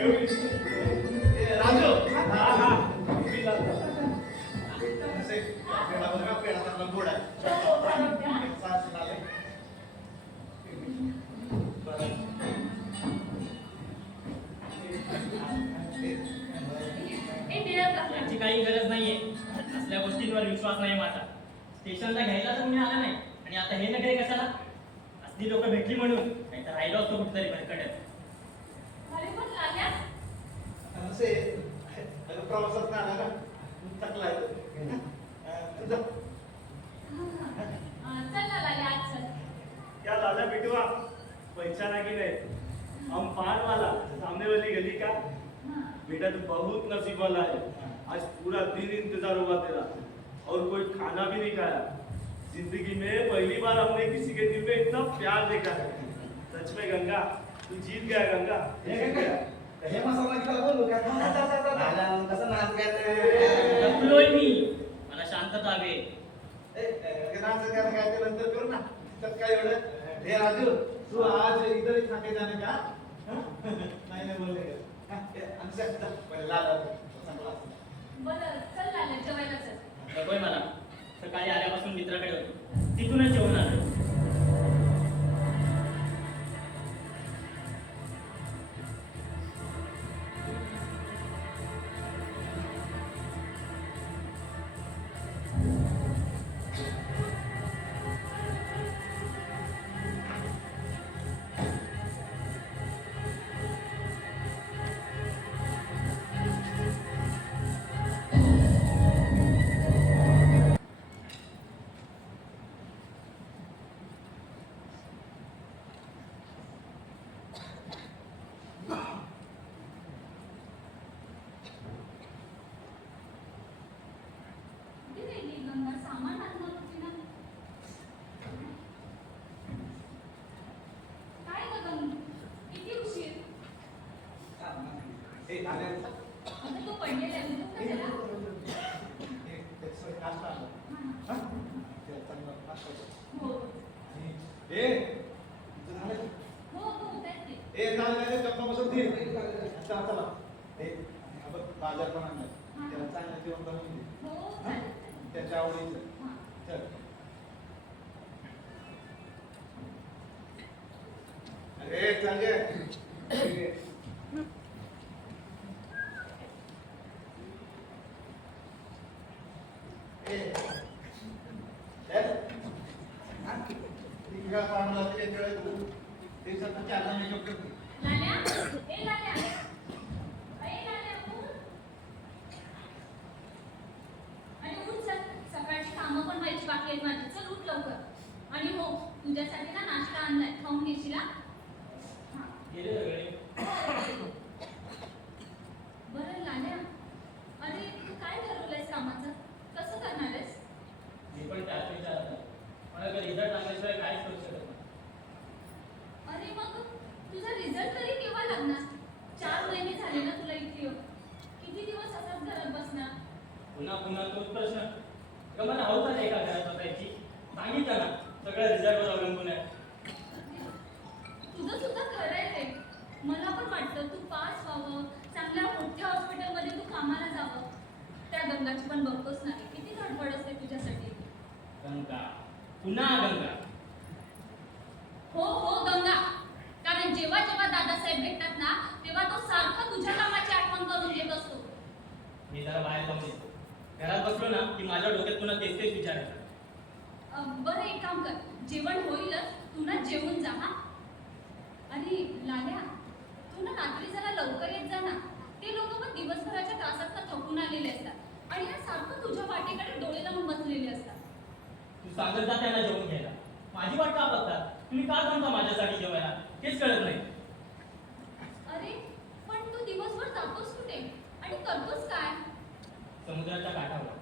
राजू याची काही गरज नाहीये. असल्या गोष्टींवर विश्वास नाही माझा. स्टेशनला घ्यायला तर मी आला नाही आणि आता हे नगरे कशाला? असली लोक भेटली म्हणून, नाही तर राहिलो असतो कुठतरी भरकटत. प्रवासात आला ना थकलाय क्या लाला बिटवा पहचाना कि नहीं? हम पान वाला सामने वाली गली का बेटा, तो बहुत नसीब वाला है। आज पूरा दिन इंतजार हुआ तेरा और कोई खाना भी नहीं खाया। जिंदगी में पहली बार हमने किसी के दिल में इतना प्यार देखा है। सच में गंगा, तू जीत गया गंगा। हे मसाला की बोलू क्या कसं नाच थकलोय मी, मला शांतता हवी. नाच काय ते नंतर करू ना. त्यात काय एवढं. हे राजू, तू आज इधर ही खाके जाने का? नाही बोलले का? नकोय मला. सकाळी आल्यापासून मित्राकडे होतो, तिथूनच जेवण आलो. बाजार पण आणलाय त्याला चांगलं जेवण बनवून दे. त्याच्या आवडीचं. चल. अरे चल गे. सकाळची कामं पण व्हायची बाकी आहेत माझी. चल उठ लवकर. आणि हो, तुझ्यासाठी ना नाश्ता आणलाय, खाऊन घेशील. गेले सगळे. बरं लाल्या, अरे तू काय ठरवलंयस कामाचं? कसं करणार आहेस? मी पण त्याच विचारात आहे. मला रिझल्ट लागल्याशिवाय काहीच करू शकत नाही. अरे मग तुझा रिझल्ट तरी केव्हा लागणार? 4 महिने झाले ना तुला इथे येऊन. किती दिवस असाच घरात बसणार? पुन्हा पुन्हा तोच प्रश्न. का मला हौस आहे एका घरात बसायची? सांगितलं ना, सगळं रिझल्टवर अवलंबून आहे. तुझं सुद्धा खरं आहे हे. मला पण वाटतं तू पास व्हावं, चांगल्या मोठ्या हॉस्पिटलमध्ये तू कामाला जावं. त्या गंगाची पण बघतोस नाही, किती धडपड असते तुझ्यासाठी. गंगा, पुन्हा गंगा. हो हो गंगा. कारण जेव्हा जेव्हा दादासाहेब भेटतात ना, तेव्हा तो सारखा तुझ्या कामाची आठवण करून देत असतो. मी जरा बाहेर जाऊन येतो. घरात बसलो ना की माझ्या डोक्यात पुन्हा तेच तेच विचार येतात. बरं एक काम कर, जेवण होईलच, तू ना जेवून जा. हा. आणि लाल्या, तू ना रात्री जरा लवकर येत जा ना. ते लोक पण दिवसभराच्या त्रासात थकून आलेले असतात आणि या सारखं तुझ्या वाटेकडे डोळे लावून बसलेले असतात. तू सांगत जा त्यांना जेवण घ्यायला. माझी वाट का बघतात? तुम्ही का थांबता माझ्यासाठी जेवायला? तेच कळत नाही. अरे पण तू दिवसभर जातोस कुठे आणि करतोस काय? समुद्राच्या काठावर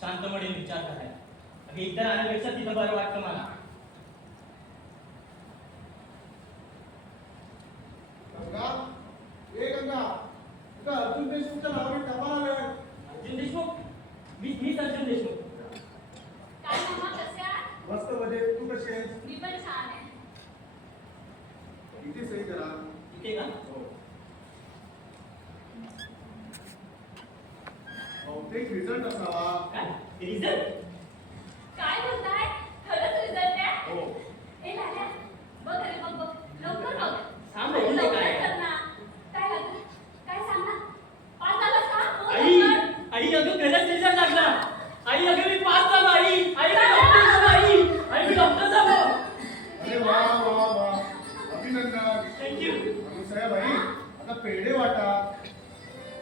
शांतपणे विचार करायला. अगं इतर आणण्यापेक्षा तिथं बरं वाटतं मला. गंगा, ए गंगा, तुझा अर्जुन देशमुखच्या नावाने टपाल आलाय. अर्जुन देशमुख? मीच अर्जुन देशमुख. काय मामा, कसे आहात? मस्त मध्ये. तू कशी आहेस? मी पण छान आहे. इथे सही करा. इथे का? हो. एक रिझल्ट असावा. काय रिझल्ट? काय बोलताय? खरंच रिझल्ट आहे? हो. ए लाल्या, बघ अरे बघ बघ. लवकर बघ. सांग बघू ते काय आहे. लवकर कर ना. काय लागलं? काय सांग ना. पास झालास का? हो, आई लवकर. आई अगं खरंच रिझल्ट लागला. आई अगं मी पास झालो. आई आई मी डॉक्टर झालो. आई मी डॉक्टर झालो. अरे वा वा वा, अभिनंदन. थँक्यू. साहेब आई, आता पेढे वाटा.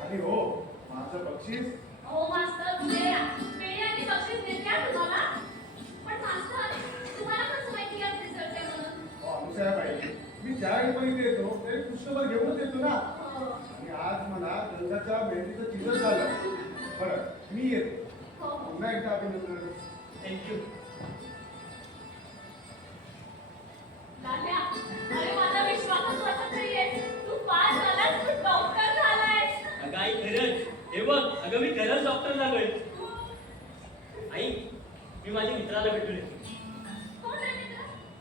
आणि हो, माझं बक्षीस. हो मास्तर, पेढे आणि बक्षीस देते हा तुम्हाला. पण मास्तर, तुम्हाला कसं माहिती आहे रिझल्ट आहे म्हणून? साहेब आई, मी ज्या वेळी येतो ते पुष्कभर घेऊनच येतो ना. हो. आणि आज मला गंगाच्या मेहंदीचं चिजच झालं. बरं, मी येतो. हो. पुन्हा एकदा अभिनंदन. थँक्यू. लाल्या, अरे माझा विश्वासच बसत नाहीये. तू पास झालास, तू डॉक्टर झालायस. अगं आई खरंच. हे बघ अगं मी खरंच डॉक्टर झालोय. आई मी माझ्या मित्राला भेटून येतो. कोण रे मित्र?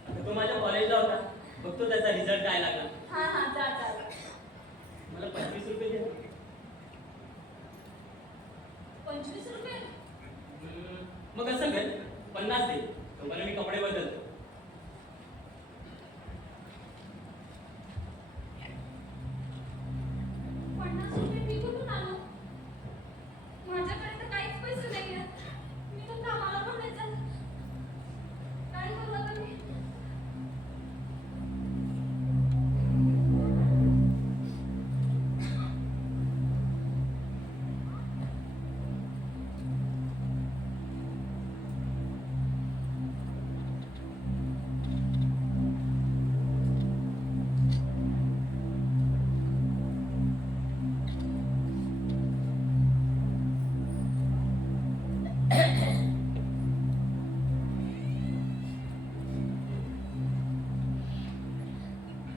आता तो माझ्या कॉलेजला होता. बघतो त्याचा रिझल्ट काय लागला. हा हा, जा जा. मला 25 रुपये दे. 25 रुपये? मग असं कर 50 दे. तुम्हाला मी कपडे बदलतो. ₹50 मी कुठून आणू? माझ्याकडे तर काहीच पैसे नाहीये. मी तर कामाला पण नाही जात. काय करू आता मी?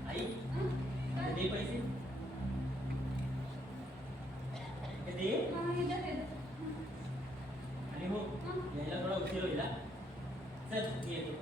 आई दे पैसे. हे दे. हा, येतात, येतात. आणि हो यायला थोडा उशीर होईल हा. चल मी येतो.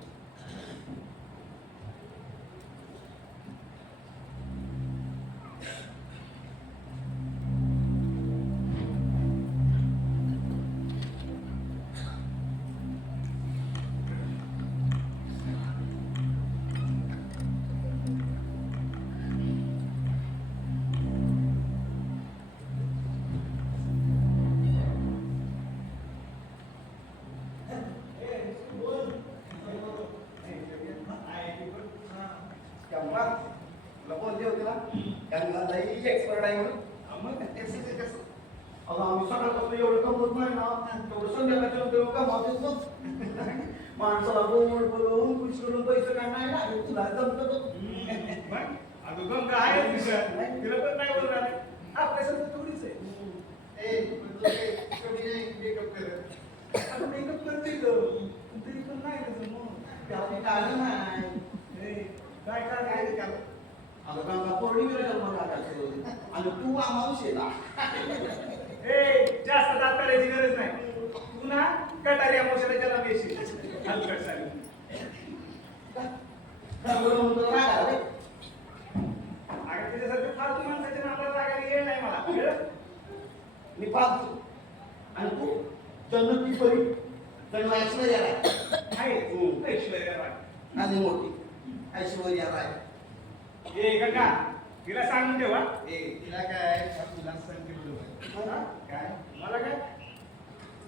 तुला बोलले होते ना गंगा लई एक्सपर्ट आहे म्हणून. मग कसं अगं आम्ही सकाळपासून एवढं कमवत नाही ना, तेवढं संध्याकाळच्या तेवढं कमावतेच बघ. माणसाला गोड बोलून खुश करून पैसे काढणार ना, हे तुला जमतं बघ. अगं गंगा आहे तिथं. तिला पण नाही बोलणार आहे. आपल्यासारखं थोडीच आहे. मेकअप करते गं. तरी पण नाही तसं मग. त्याला काढलं नाही. काय काय काय ते काढलं? अगं गंगा पौर्णिमेला जन्म टाकायचं आणि तू अमावशेला. जास्त दात काढायची गरज नाही. तू ना कटारी अमावस्याला ज्याला बेशी हलकट सारी. गंगोला म्हणतो रागाला रे. अगं त्याच्यासारखं फालतू माणसाच्या नावाला लागायला येईल नाही मला कळलं? मी फालतू आणि तू जन्नती परी जन्म ऐश्वर्या राय आहे ऐश्वर्या राय. आणि मोठी ऐश्वर्या राय. ए गंगा तिला सांगून ठेवा. तिला काय तुला सांगते बरोबर काय मला काय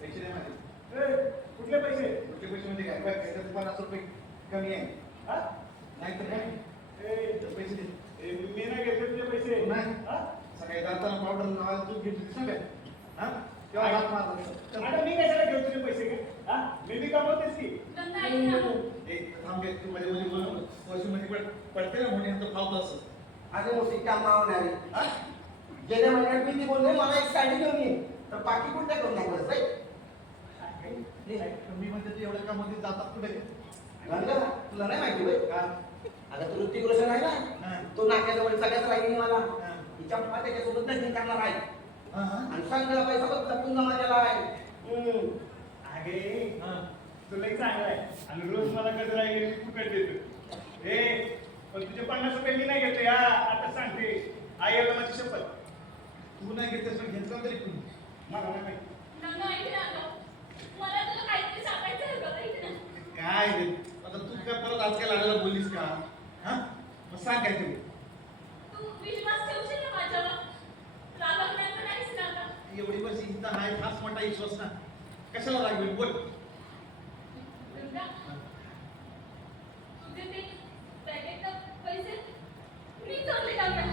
पैसे नाही माझे. कुठले पैसे? कुठले पैसे म्हणजे काय त्याच्यात 50 रुपये कमी आहे. हा? नाही तर काय तर पैसे दे. मी नाही घेतले तुझे पैसे. नाही. हा? सकाळी जाताना पावडर लावायला तू घेतली सगळ्या हा तेव्हा हात मारला. आता मी कशाला घेऊ तुझे पैसे का? हा? मी बी कमवतेस की. गंगा ऐक ना. थांब घे तू मध्ये मध्ये बोलू पैसे मध्ये पडते ना म्हणून यांचं फावतं असं. अरे मोठी काम मावणारी गेल्या महिन्यात मी ती बोलले मला एक साडी घेऊन ये तर बाकी कुठे करून नाही बस मी म्हणते तू एवढ्या कामामध्ये जातात कुठे तुला नाही माहिती होय का आता तू ऋतिक रोशन आहे हा. ना तो नाक्याजवळ सगळ्याच राहिली मला हा. तिच्या पप्पा त्याच्यासोबत लग्न करणार आहे हा, हा. आणि सांग त्याला पैसा बघ पुन्हा माझ्याला आहे अगे हा. तुला एक चांगलं आहे आणि रोज मला कधी राहिले फुकट देतो. पण तुझे 50 रुपये मी नाही घेतले. हा आता सांगते आई माझी शपथ. तू नाही घेतलं घेतलं तरी कोणी मला नाही माहिती. गंगा, ऐक ना गं. मला तुला काहीतरी सांगायचं आहे गं, ऐक ना. काय रे? आता तू काय परत आज काय लाडाला बोललीस का? हा? मग सांग काय तू? तू विश्वास ठेवशील ना माझ्यावर? रागावणार तर नाहीस ना गं? एवढी वर्षी इथं आहे, फास मोठा विश्वास ना. कशाला लागेल बोल. गंगा, तुझे ते पॅकेटचे पैसे मी चोरले गंगा.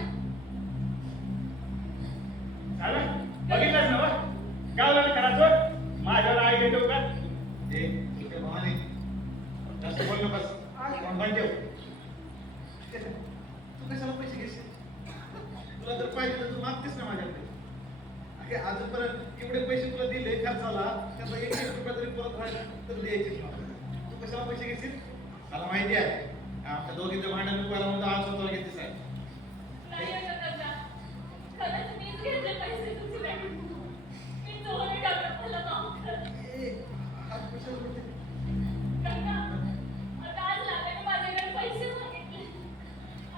झालं बघितलंच ना बघ. काय झालं करायचं माझ्यावर आई घेतो का? ए, ठीक आहे भावाने. जास्त बोल नकोस. बंद ठेव. तू कशाला पैसे घेशील? तुला जर पाहिजे तर तू मागतेस ना माझ्याकडे. अगे आजपर्यंत एवढे पैसे तुला दिले खर्चाला, त्याचा 1 रुपया तरी परत राहिला तर द्यायचे. तू कशाला पैसे घेशील? मला माहिती आहे आमच्या दोघींचं भांडण रुपयाला म्हणून आज स्वतःला घेतेस आहे. नाही गं गंगा, खरंच मीच घेतले पैसे तुझी बॅगेतून. मी चोरले गंगा, मला माफ कर. ए, आज कशाला बोलते? गंगा, आता आज लागाने माझ्याकडे पैसे मागितले.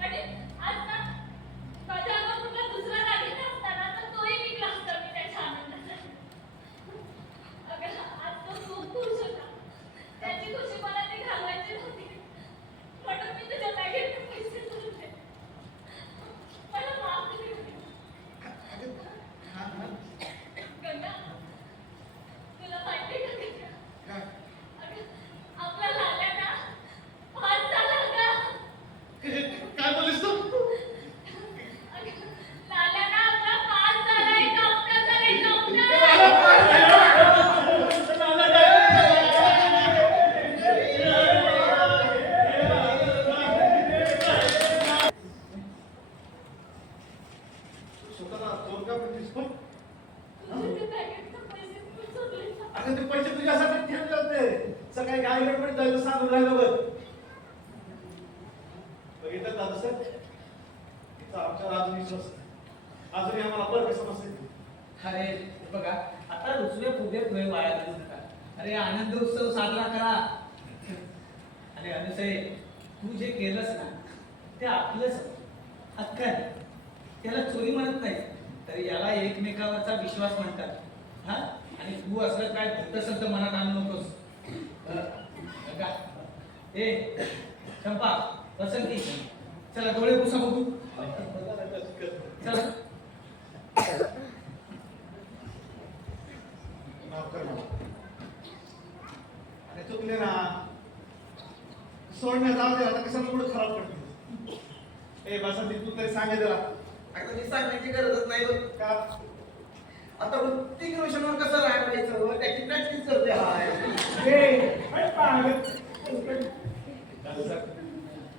आणि आज ना माझ्या अंगावर कुठला दुसरा दागिना असता ना, तर तोही विकला असता मी त्याच्या आनंदासाठी. अगं, आज तो खूप खुश होता. त्याची खुशी मला ती घालवायची नव्हती. म्हणून मी तुझ्या बॅगेतून पैसे चोरले. मला माफ कर. अगं, हा, हा. गंगा, तुला माहिती आहे का गंगा? काय? अगं, आपला लाल्या ना पास झाला गं. काय बोललीस तू? अगं, लाल्या ना आपला पास झालाय, डॉक्टर झालाय, डॉक्टर. स्वतःला चोर का म्हणतेस तू? तुझे ते पॅकेटचे पैसे तू चोरले ना. अगं ते पैसे तुझ्यासाठी ठेवले होते. सकाळी गाडी गडबडीत जायचं सांगून राहिलं बघ. बघितलं दादा सर, इथं आमच्यावर अजून विश्वास नाही. अजूनही आम्हाला बरं कसं समजते. अरे हे बघा, आता रुसवे फुगे वेळ वाया घालू नका. अरे आनंद उत्सव साजरा करा. अरे अनुसय, तू जे केलंस ना ते आपलंच हक्क आहे. त्याला चोरी म्हणत नाही, तर याला एकमेकावरचा विश्वास म्हणतात. हा, आणि तू असलं काय भक्तसंत मनात आणू नकोस. बघा, ए चंपा, वसंती, चला डोळे पुसा बघू. चला. माफ कर मला. अरे चुकले ना. सोडण्यात जाऊ दे, आता कशाला पुढे खराब करते. ए बसंती, तू तरी सांगे जरा. आता मी सांगण्याची गरजच नाही बघ. का? आता ऋतिक रोशनवर कसं रागायचं त्याची प्रॅक्टिस करते हाय.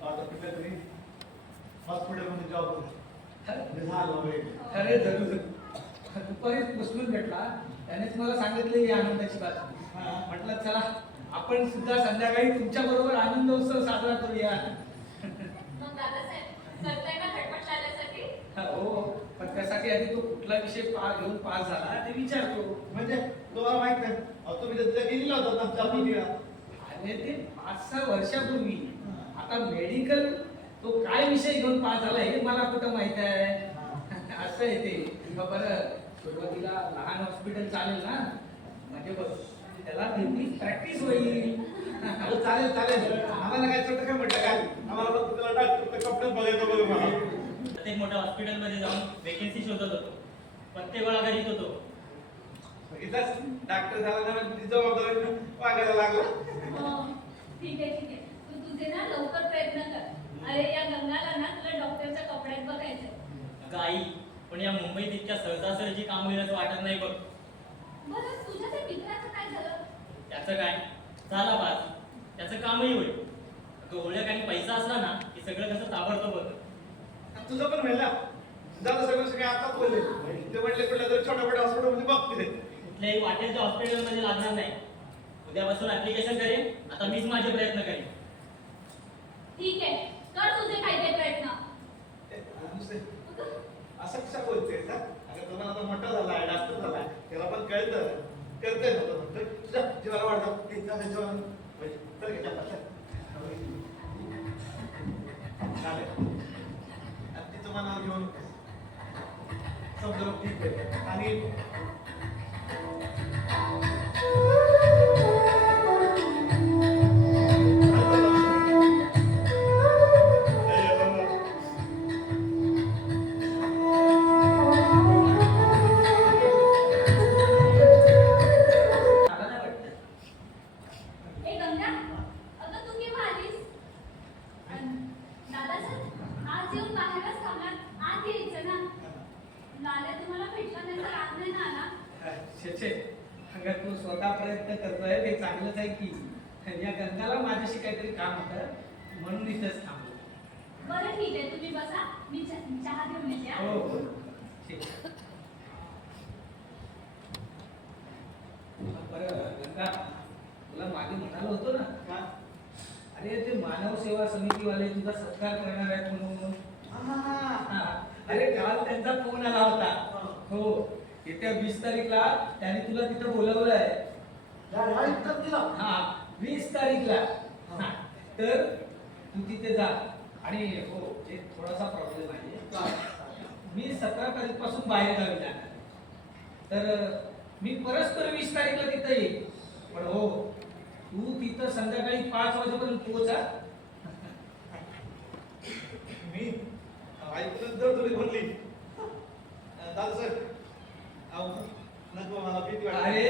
आता कुठेतरी हॉस्पिटलमध्ये जॉब झालं. अरे जरूर, दुपारीच बसलून भेटला. त्यानेच मला सांगितलं ही आनंदाची बातमी. म्हटलं चला आपण सुद्धा संध्याकाळी तुमच्या बरोबर आनंद उत्सव साजरा करूया. मग दादासाहेब, करताय ना खटपट लाल्यासाठी? हो, पण त्यासाठी आधी तो कुठला विषय घेऊन पास झाला ते विचारतो. म्हणजे तुम्हाला माहित नाही, तुम्ही तिथे गेलेला होता ना चालू. आणि ते 5-6 वर्षापूर्वी. आता मेडिकल तो काय विषय घेऊन पास झाला हे मला कुठं माहित आहे. असं आहे ते. बरं, सुरुवातीला लहान हॉस्पिटल चालेल ना, म्हणजे बघ त्याला तेवढी प्रॅक्टिस होईल. चालेल चालेल. आम्हाला काय छोटं काय म्हटलं काय, आम्हाला फक्त तुला डॉक्टर कपड्यात बघायचं बघ मला. प्रत्येक मोठ्या हॉस्पिटलमध्ये जाऊन वेकेन्सी शोधत होतो. प्रत्येक वेळा घरीच होतो. बघितलंस, डॉक्टर झाला ना ती जबाबदारी वागायला लागला. हो, ठीक आहे ठीक आहे. तू तुझे ना लवकर प्रयत्न कर. अरे या गंगाला ना तुला डॉक्टरच्या कपड्यात बघायचंय. अगं आई, पण या मुंबईत इतक्या सहजासहजी काम होईल असं वाटत नाही बघ. बरं, तुझ्या त्या मित्राचं काय झालं? त्याचं काय, झाला पास, त्याचं कामही होईल. तो ओळख आणि पैसा असला ना की सगळं कसं ताबडतोब होतं. तुझं पण व्हायला झालं सगळं सगळे आताच बोलले. ते म्हटले कुठल्या तरी छोट्या मोठ्या हॉस्पिटलमध्ये बघते. कुठल्याही वाटेलच्या हॉस्पिटलमध्ये लागणार नाही. उद्यापासून ऍप्लिकेशन करेन. आता मीच माझे प्रयत्न करेन. ठीक आहे, कर तुझे काय ते प्रयत्न. असं कशा बोलते? अगं तुम्हाला आता मोठा झालाय, डॉक्टर झालाय, त्याला पण कळतं. करतंय ना तुझ्या जीवाला वाढतात. तिचं मनावर घेऊन समजा ठीक आहे. आणि छे अगं तू स्वतः प्रयत्न करतोय ते चांगलंच आहे की या गंगाला माझ्याशी काहीतरी काम होतं म्हणून इथंच थांबलो. बरं ठीक आहे, तुम्ही बसा, मी चहा घेऊन येते हा. हो हो ठीक आहे. बरं गंगा, तुला मागे म्हणालो होतो ना का? अरे ते मानव सेवा समितीवाले तुझा सत्कार करणार आहेत म्हणून. हा. अरे काल त्यांचा फोन आला होता. हो येत्या 20 तारीखला त्याने तुला तिथं बोलवलं आहे. हा 20 तारीखला. हा, तर तू तिथे जा. आणि हो एक थोडासा प्रॉब्लेम आहे. मी 17 तारीख पासून बाहेर गावी जाणार, तर मी परस्पर 20 तारीखला तिथं येईल. पण हो तू तिथं संध्याकाळी 5 वाजेपर्यंत पोहोचा. मी ऐकूनच जर तुम्ही म्हणली दादा सर अहो नको मला भीती वाटते. अरे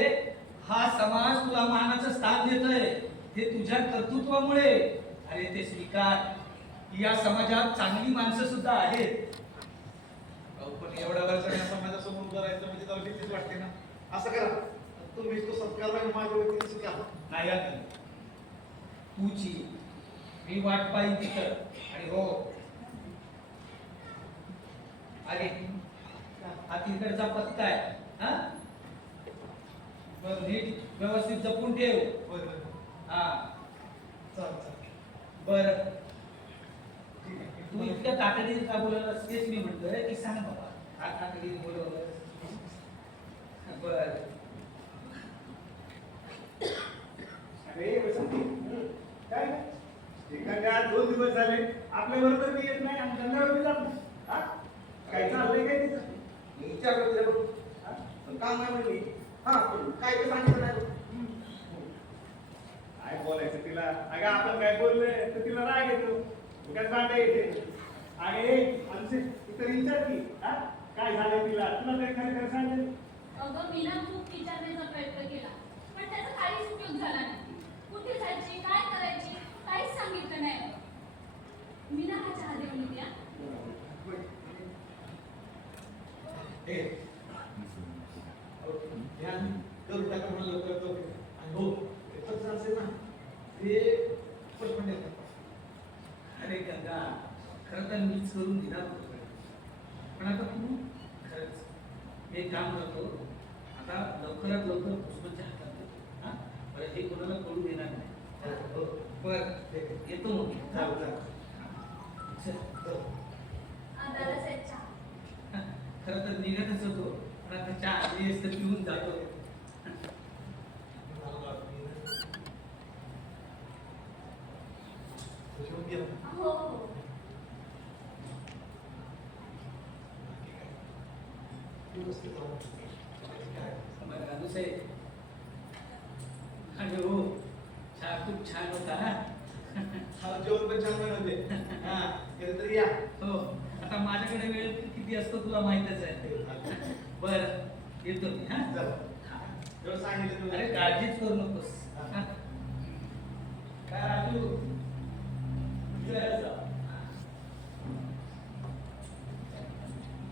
हा समाज तुला मानाचं स्थान देतोय ते तुझ्या कर्तृत्वामुळे. अरे ते स्वीकार, या समाजात चांगली माणसं सुद्धा आहेत. अहो, पण एवढ्या वर्षाने समाजासमोर उभं राहायचं म्हणजे त्याला भीतीच वाटते ना. असं करा तुम्ही तो सत्कार नाही माझ्या वतीने स्वीकार. नाही आता तुझी मी वाट पाहिन तिथं. आणि हो अरे हा तिकडचा पत्ता आहे. हा बरं नीट व्यवस्थित जपून ठेव. होय होय हा चल चल बर तू इतक्या तातडीने का बोलवलं तेच मी म्हणतोय की सांग बाबा का तातडीने बोलवलं. बर अरे वसंती, काय एखाद्या 2 दिवस झाले आपल्या बरोबर मी येत नाही आणि गंगावर मी जात नाही. हा? काय चाललंय काय तिचं? मी विचारलं तुला बघ. हा? पण काम आहे म्हणली. हा पण काय ते सांगितलं नाही बघ. काय बोलायचं तिला? अगं आपण काय बोललोय तर तिला राग येतो, काय भांडा येते. अगे आमचे इतर विचार की हा? काय झालंय तिला? तुला तरी खरं खरं सांगेल. अगं मी ना खूप विचारण्याचा प्रयत्न केला, पण त्याचा काहीच उपयोग झाला नाही. कुठे जायची, काय करायची, काहीच सांगितलं नाही. मी ना हा चहा देऊन येते हा. ध्यान करू टाका म्हणलं करतो. आणि हो एकच असेल ना ते पटपट येतात. अरे गंगा, खरं तर मीच करून दिला होतो, पण आता तू खरंच एक काम करतो. आता लवकरात लवकर पुष्पाच्या हातात देतो. हा बरं हे कोणाला कळू देणार नाही. बरं येतो मग. चालू चालू चल. दादा साहेब चहा. खरं तर निघतच होतो, पण आता चहा आणली असतं पिऊन जातो. हो हो. बरं अनुसय, आणि हो चहा खूप छान होता. हा जेवण पण छान बनवते. हा कधीतरी या. हो आता माझ्याकडे वेळ किती असतो तुला माहितच आहे. बरं येतो मी. हा चला. जेवण सांगितलं तुला. अरे काळजीच करू नकोस. हा. काय राजू विचारायचं?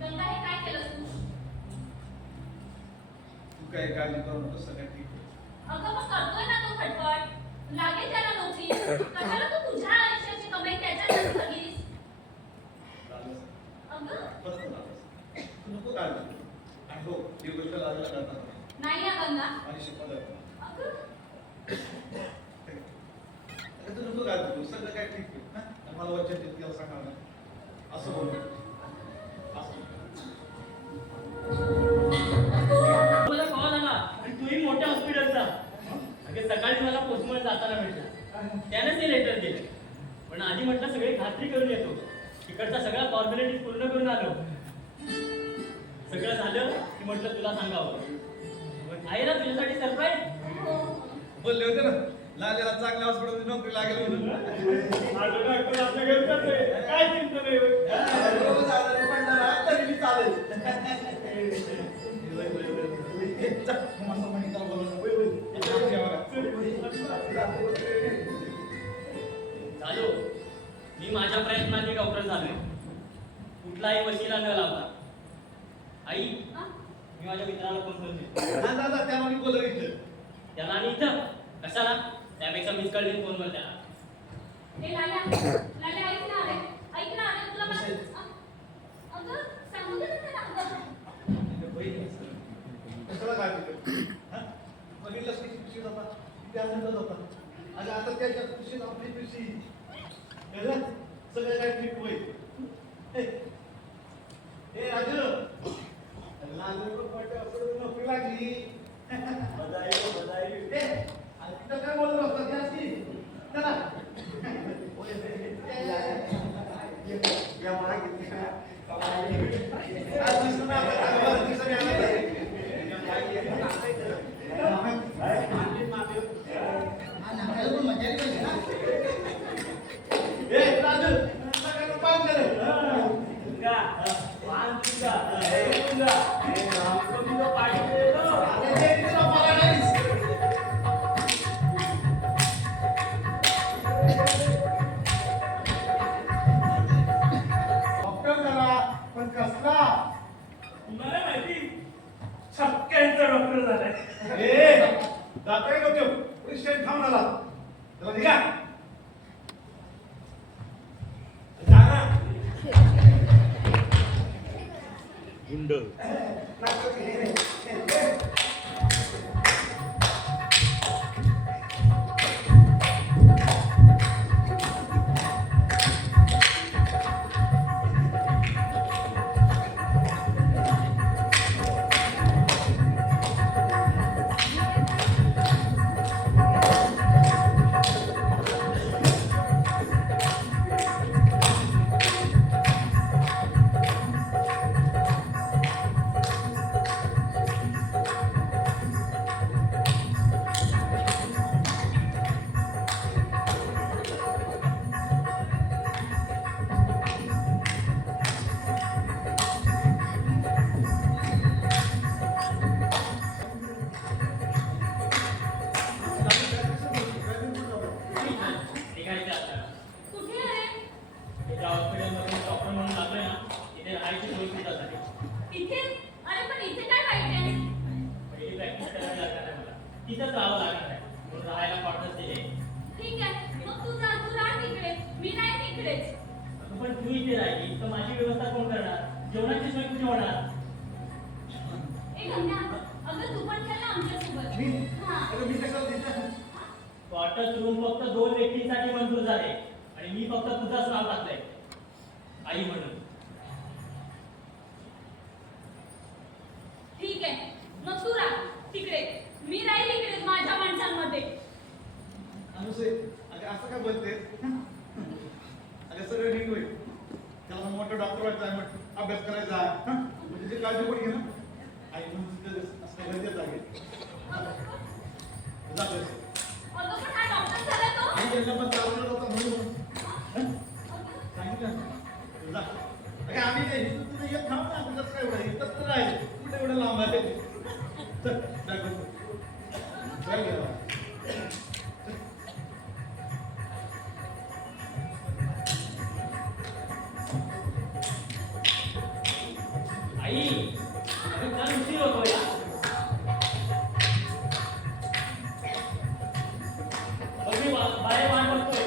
गंगा हे काय केलं तू? तू काय काळजी करू नको, सगळं ठीक आहे. अगं मग करतोय ना तो खटपट, लागेल त्याला नोकरी. कशाला तू तुझ्या आयुष्याची कमाई त्याच्यात ठेवलीस? झालं. अगं परत झालं. तू नको काळजी करू. आणि हो ही गोष्ट लागला करणार नाही या गंगा. आणि शिकवलं. अगं तू नको काळजी करू, सगळं काय ठीक आहे. हा? आणि मला वचन देत की सांगणार नाही. असं बोल. असं मला कॉल आला आणि तूही मोठ्या हॉस्पिटलचा. अगे सकाळी मला पोस्टमन जाताना भेटला, त्यानेच ते लेटर दिलं. पण आधी म्हटलं सगळी खात्री करून येतो. तिकडचा सगळा फॉर्मॅलिटी पूर्ण करून आलो. सगळं झालं की म्हटलं तुला सांगावं. आहे ना तुझ्यासाठी सरप्राईज? बोलले होते ना लालेला चांगल्या हॉस्पिटलमध्ये नोकरी लागेल म्हणून. आता डॉक्टर आपल्या घरी जातोय. काय चिंता नाही होत. रोज आजारी पडला ना तरी मी चालेल. झालो. मी माझ्या प्रयत्नांनी डॉक्टर झालोय. कुठलाही वशिला न लावता. आई हा? मी माझ्या मित्राला फोन करून देतो. हा दादा त्याला मी बोलविलं. त्याला आणि इथं कशाला? त्यापेक्षा मिस कॉल देऊन फोन कर त्याला. ए लाल्या लाल्या ऐक ना रे ऐक ना अरे तुला अगं सांगू दे ना त्याला अगं कशाला काय केलं? हा? बघितलंस किती खुशी होता, किती आनंदात होता. आणि आता त्याच्या खुशीत आपली खुशी. कळलं? सगळं काय ठीक होईल. ए राजू, लाजू पण नोकरी लागली. बधाई हो, बधाई. ए, आज तिथं काय बोलत असतात त्या असती? चला. या मागे आज दिसून आपल्या गावाला दिवसाने आला नाही. ए, राजू, सगळ्यांना पाहून गेलं. तुंगा, वाहन तुंगा, तुंगा. हमको भी तो पार्टी दे दो. अरे, ते तुला मला नाहीच. डॉक्टर झाला, पण कसला? तुम्हाला माहिती छक्क्यांचा डॉक्टर झालाय. ए, जातोय का तो? क्रिश्चियन थांबून आला. त्याला निघा. जा ना. निघायचं आपल्याला. कुठे आहे ते ज्या हॉस्पिटलमधून डॉक्टर म्हणून लागलोय ना, तिथे राहायची सोय सुद्धा झाली. इथे अरे पण इथे काय वाईट आहे पहिली प्रॅक्टिस करायला लागणार आहे मला. तिथंच राहावं लागणार आहे. म्हणून राहायला क्वार्टर्स दिले. ठीक आहे मग तू राह तिकडे मी नाही तिकडेच अगं पण तू इथे राहिली तर माझी व्यवस्था कोण करणार? जेवणाची सोय कुठे होणार? ए गंगा अगं तू पण चल ना आमच्यासोबत मी? हा अरे, मी कशाला देणार? क्वार्टर्स रूम फक्त 2 व्यक्तींसाठी मंजूर झाले आणि मी फक्त तुझंच नाव टाकलंय आई म्हणून. ठीक आहे मग तू राह तिकडे मी राहील इकडे माझ्या माणसांमध्ये अनुसय, अगं असं काय बोलतेस? अगं सगळं नीट होईल. त्याला मोठं डॉक्टर व्हायचं आहे, मग अभ्यास करायचा आहे. म्हणजे जे काळजी पण घे ना. आई म्हणून तिथं असं गरजेचं आहे. जातोय. अगं पण हा डॉक्टर झाला तो आई यांना पण चालवलं होतं म्हणून. हं? सांगितलं ना. जा. अगं आम्ही नाही, इथं तुझं एक थांब ना, तुझं काय एवढं? इथंच तर आहे. कुठे एवढं लांब आहे? चल, जा गं. चल गं. आई अगं काय उशीर होतोय या. बघ मी बाहेर वाट बघतोय.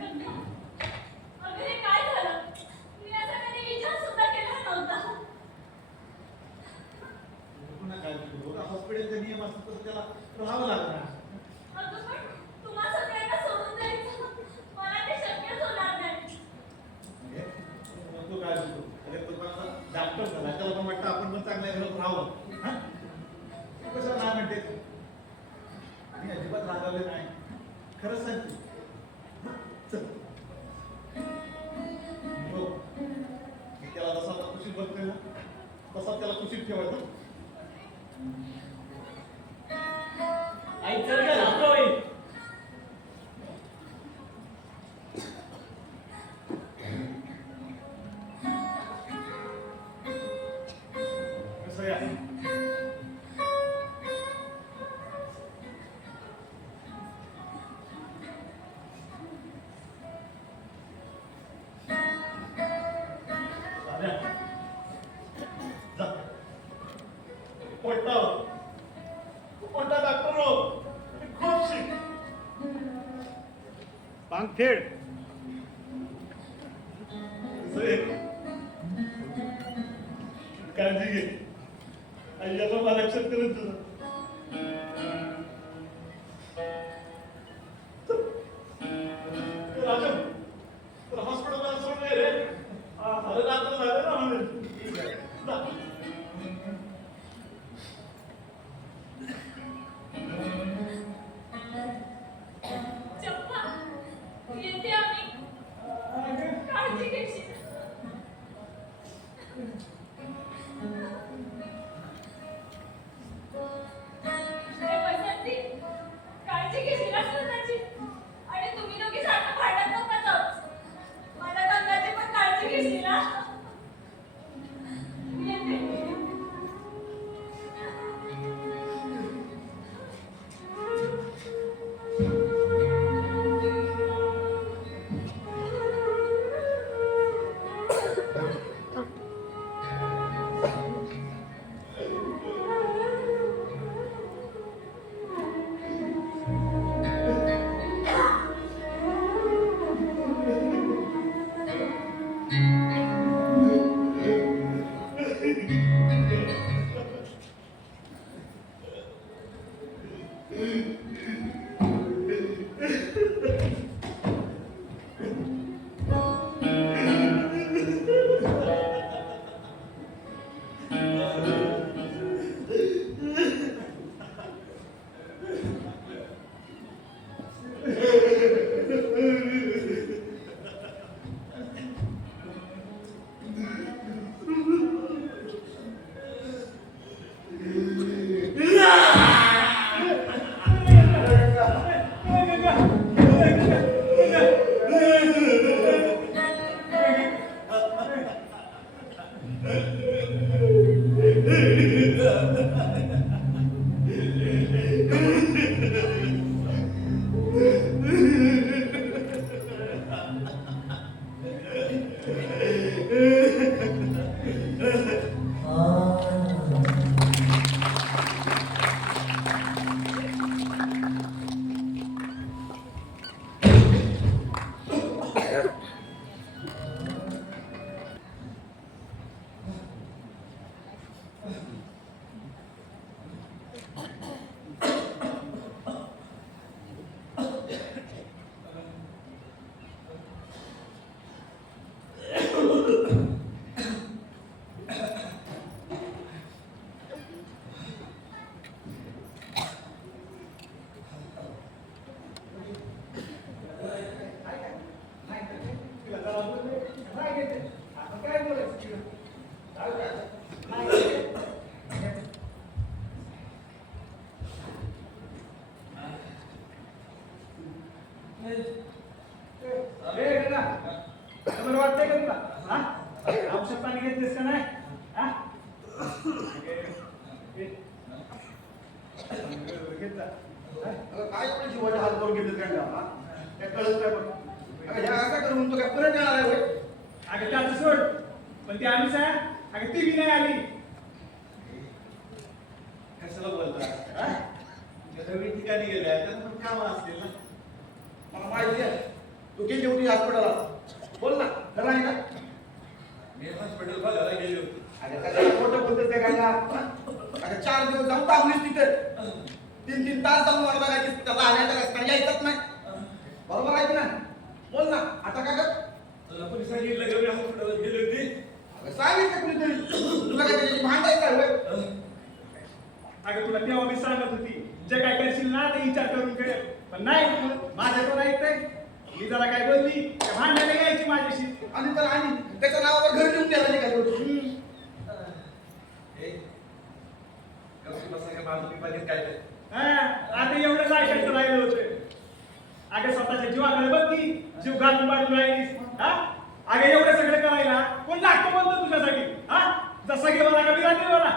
गंगा अगं हे काय झालं मी असा कधी विचार सुद्धा केला नव्हता पुन्हा काय केलं? बघा, हॉस्पिटलचा नियम असतो तसं त्याला राहावं लागणार. अगं पण तुम्हा सगळ्यांना सोडून जायचं मला ते शक्यच होणार नाही हे? मग तो काय बोलतो? अरे तो पण आता डॉक्टर झाला, त्याला पण वाटतं आपण पण चांगल्या घरात राहावं. हं? तू कशाला नाही म्हणते? मी अजिबात रागावले नाही. खरंच सांगते. चल. हो. मी त्याला जसा आता खुशीत बघतोय ना, तसा त्याला खुशीत ठेवायचं. आई चल गं, रात्र होईल. जांगखेड काळजी घे आईला मला लक्षात करत तुझं हॉस्पिटलला सोडले रे अरे रात्र झालं ना म्हणून चप्पा येते आम्ही काळजी घेशील अरे बसंती, काळजी घेशील असं त्याची आणि तुम्ही दोघी सारखं भांडत नका जाऊच माझ्या गंगाची पण काळजी घेशील ना येते वाटतंय का तुला हा औषध पाणी घेतलीस का नाही हा घेतला काय एवढे जीवाचे हात करून घेतले त्यांना हा काय कळत नाही बघ अगं ह्या असा करून तो काय परत येणार आहे होय? अगं त्याचं सोड पण ती आम्ही साहेब अगं ती बी नाही आली कशाला बोलता नवीन ठिकाणी गेल्या त्यांना पण कामं असतील ना मला माहिती आहे तू गेली होती हॉस्पिटलला बोल ना खरं आहे का मी हॉस्पिटल बघायला गेली होती अरे कशाला खोटं बोलतेस ते काय का अगं 4 दिवस जाऊन थांबलीस तिथे 3-3 तास जाऊन मला बघायची त्याला आणायचा रस्ता यायचाच नाही बरोबर आहे की ना बोल ना आता काय कर तुला कोणी सांगितलं का मी हॉस्पिटलला गेली होती अगं सांगितलं कुणीतरी तुला काय त्याची भांडायचं आहे होय? अगं तुला तेव्हा मी सांगत होती जे काय करशील ना ते विचार करून कर पण नाही माझ्या तो ऐकतंय मी जरा काय बोलली त्या भांडायला यायची माझ्याशी आणि तर आणि त्याच्या नावावर घर घेऊन द्यायला निघाली होती हा, आता एवढंच ऐकायचं राहिलं होतं अगं स्वतःच्या जीवाकडे बघ की जीव घालून बाजून राहिलीस हा अगं एवढं सगळं करायला कोण लागतं बोलतो तुझ्यासाठी हा जसं गेला का विराट मला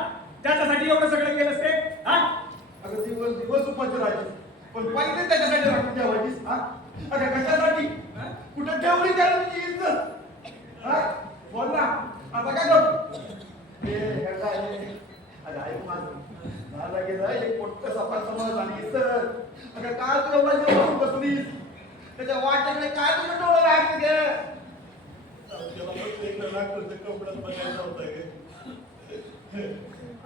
त्याच्यासाठी एवढं सगळं केलंस ते हा अगं दिवस दिवस उपाशी राहायची पण पहिले त्याच्यासाठी राखून ठेवायचीस हा अगं कशासाठी कुठे ठेवली त्याला तुझी इज्जत हा बोल ना आता काय कर अगं ऐक माझं मला गेलं एक मोठं सफार समज आणि सर अगं काल तुला माझ्या बसून बसलीस त्याच्या वाटेकडे काय कपड्यात बघायचं होतं गे.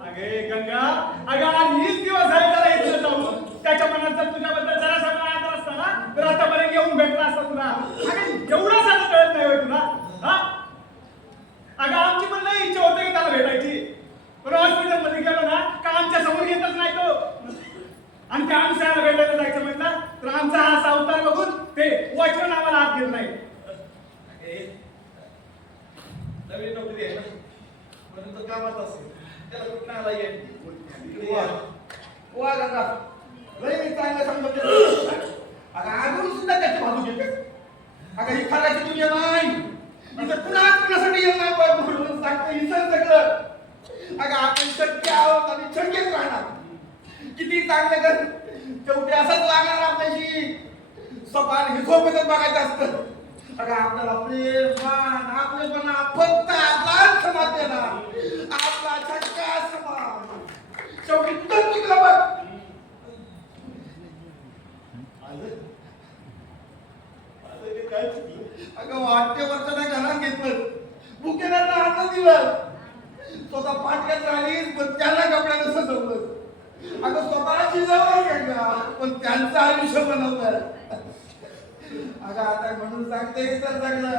अगे गंगा, अगं आज हीच दिवस आहे जरा इथं जाऊन त्याच्या मनात जर तुझ्याबद्दल जरा सगळं आदर असता ना तर आतापर्यंत येऊन भेटला असता तुला. अगं एवढा साधं कळत नाही होय तुला. हा अगं आमची पण लई इच्छा होते की त्याला भेटायची, पण हॉस्पिटल मध्ये गेलो ना का आमच्या समोर येतच नाही तो. आणि त्या आमच्याला भेटायला जायचं म्हटलं तर आमचा हा सावकार बघून ते वॉचमन आम्हाला हात घेत नाही. नवीन नोकरी आहे ना म्हणून तो कामात असेल त्याला कुठं आला येईल. वा गंगा, लई चांगलं समजत. अगं अजून सुद्धा त्याची बाजू घेते. अगं ही खराची दुनिया नाही, इथं कुणासाठी येत नाही म्हणून सांगतो इथं सगळं. अगं आपण शक्य आहोत आणि शक्यच राहणार. किती चांगलं कर शेवटी असंच लागणार आपल्याशी. सपान हे झोपेतच बघायचं असतं. अगं आपल्याला प्रेम मान आपलेपणा फक्त आपलाच समाज देणार, आपला छक्का समाज. शेवटी तुझं चुकलं बघ. काय चुकलं? अगं वाटेवरचं त्या घरात घेतलं, बुकेदारला हातात दिलं, स्वतः पाटक्यात राहिलीस पण त्यांना कपड्यानं सजवलं. अगं स्वतःला शिजवलं का पण त्यांचं आयुष्य बनवलं. अगं आता म्हणून सांगते तर सगळं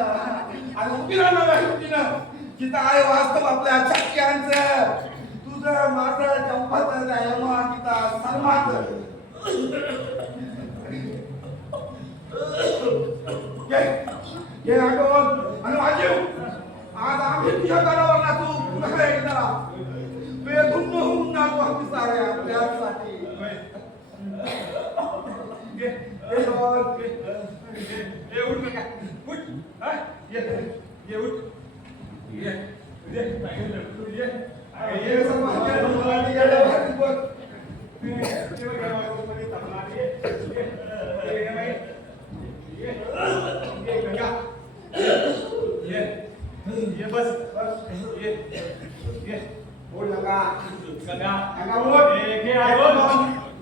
अगं उभी राहणार नाही उठीनं. जिथं आहे वास्तव आपल्या छक्क्यांचं, तुझं माझं चंपाचं यमा गीता सर्वांचं. ये आठवण आणि वाजीव, आज आम्ही तुझ्या घरावर नाचू पुन्हा एकदा बेधुंद होऊन नाचू आम्ही सारे आपल्यासाठी. ये उठ नका उठ. हा ये उठ ये ये तू ये. अगं ये समाजाच्या भरभराटी येड्यावर बघ. ये बस ये ये बोल नका गंगा नका बोल. घे आय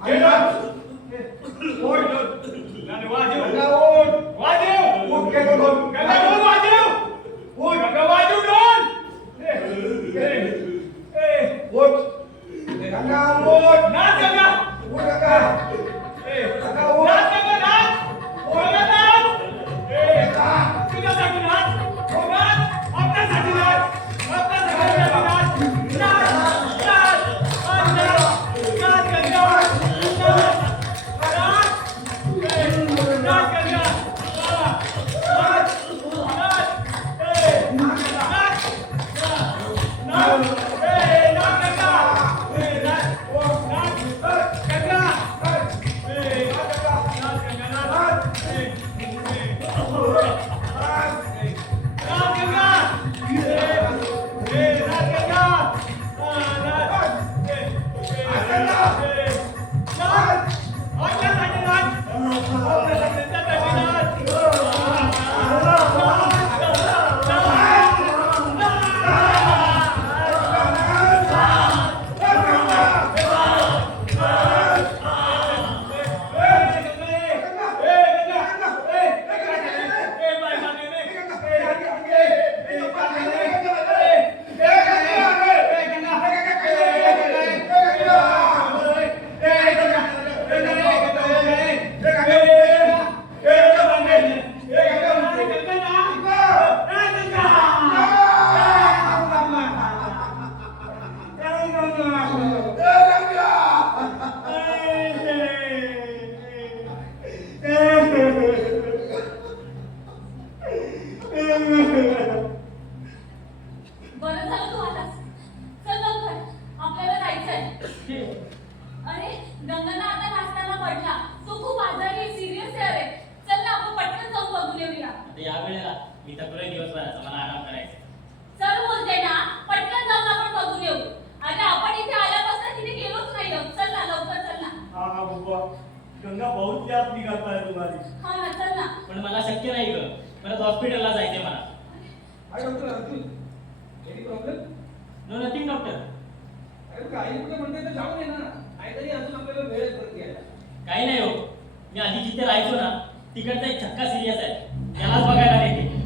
घे ना बोल गाणे वाजव नका बोल. वाजव बोल के बोल. गंगा बोल वाजव बोल गंगा वाजव डोल बोल नका बोल. नाच गंगा बोल नका नका बोल. नाच गंगा नाच गंगा नाच तुझ्यासाठी नाच हो नाच आपल्यासाठी नाच आपल्यासाठी नाच नाच नाच नाच गंगा नाच नाच गंगा बरं झालं तू आलास. चल लवकर आपल्याला जायचंय. अरे गंगाना आता नाचताना पडला, तो खूप आजारी आहे, सिरियस आहे. अरे चल ना आपण पटकन जाऊन बघून येऊया. आता या वेळेला मी तर पुरे दिवसभराचा मला आराम करायचा. चल बोलते ना, पटकन जाऊन आपण बघून येऊ. अरे आपण इथे आल्यापासून तिथे गेलोच नाही. चल ना लवकर चल ना. हाँ बुआ गंगा बहुत याद निघाता है तुम्हारी. हा ना चल ना. पण मला शक्य नाही ग, परत हॉस्पिटलला जायचंय मला. काय doctor Atul any problem. No nothing doctor. अरे काही कुठे म्हणते तर जाऊन ये ना, नाहीतरी अजून आपल्याला वेळ परत यायला. काही नाही हो, मी आधी जिथे राहायचो ना तिकडचा एक छक्का सिरियस आहे, त्यालाच बघायला येते.